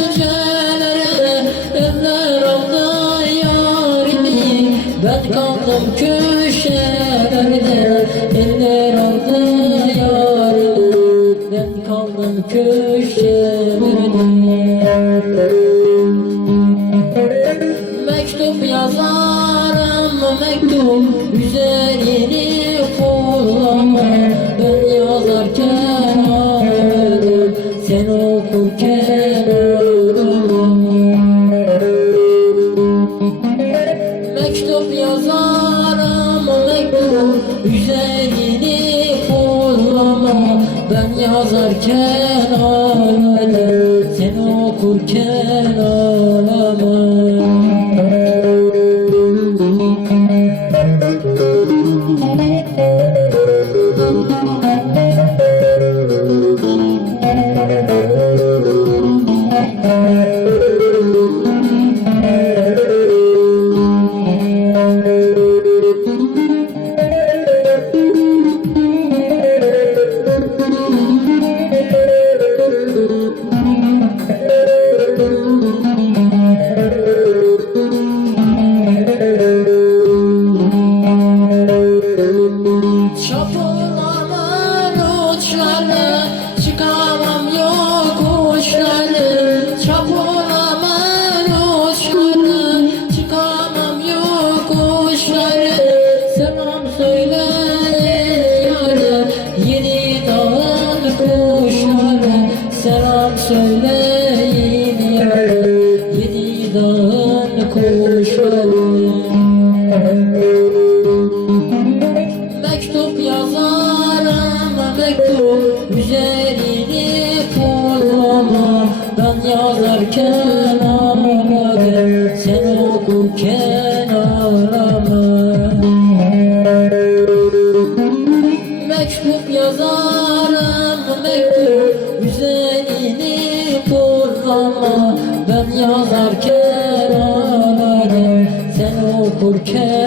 gecelere Evler aldı yarimi. Ben Eller aldı yarimi. Ben kaldım Mektup yazarım mektup Üzerine koy. Üzerini kullanma Ben yazarken ağladım. Sen okurken Mektup yazarım mektup Üzerini kullanma Ben yazarken ağladım Sen okurken ağlama Mektup yazarım mektup Üzerini kullanma Ben yazarken ağladım Sen okurken